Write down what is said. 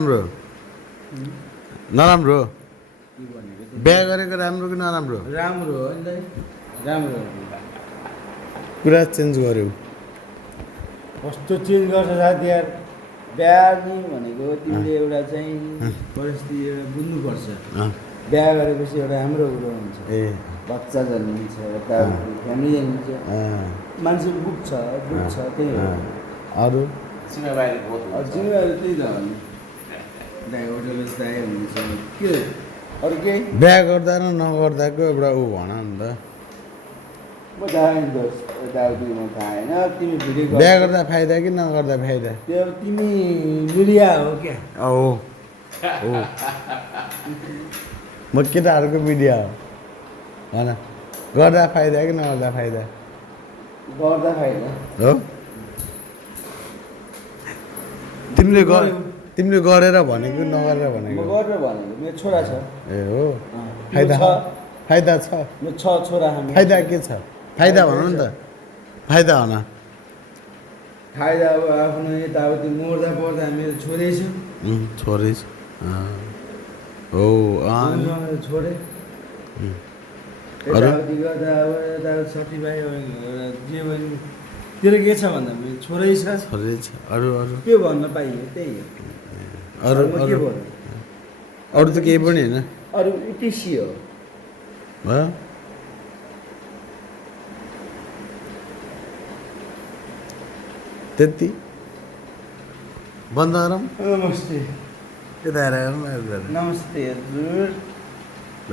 राम्रो नराम्रो बिहा गरेको राम्रो कि नराम्रो राम्रो हो नि त राम्रो हो। कुरा चेन्ज गर्यो कस्तो चेन्ज गर्छ साथी यार बिहा नि भनेको तिमीले एउटा चाहिँ परिस्थिति एउटा बुझ्नुपर्छ। बिहा गरेपछि एउटा राम्रो कुरो हुन्छ ए बच्चा जन्मिन्छ यताउति फ्यामिली जन्मिन्छ मान्छे बुझ्छ त्यही हो। अरू जिम्मेवारी त्यही त हो नि दाइ होटल दाइ हुन्छ के अरू केही बिहा गर्दा र नगर्दाको एउटा ऊ भन नि त म थाहा दोस्त यताउतिमा थाहा होइन तिमी भिडियो बिहा गर्दा फाइदा कि नगर्दा फाइदा त्यो तिमी मिडिया हो क्या हो हो म केटाहरूको मिडिया हो भन गर्दा फाइदा कि नगर्दा फाइदा गर्दा फाइदा हो तिमीले गरेर भनेको नगरेर म भनेको गरेर भनेको मेरो छोरा छ ए हो फाइदा फाइदा छ मेरो छ छोरा हामी फाइदा के छ फाइदा भन नि त फाइदा भन फाइदा अब आफ्नो यताउति मर्दा पर्दा मेरो छोरै छ छोरै छ हो छोडे अरू यताउति गर्दा अब यताउति साथीभाइ जे भने तेरो के छ भन्दा मेरो छोरै छ छोरै छ अरू अरू के भन्न पाइयो त्यही हो। अरू म के अरू भन्नु अरू त केही पनि होइन अरू इटिसी हो भयो त्यति बन्द गरौँ नमस्ते यता हेर नमस्ते हजुर ल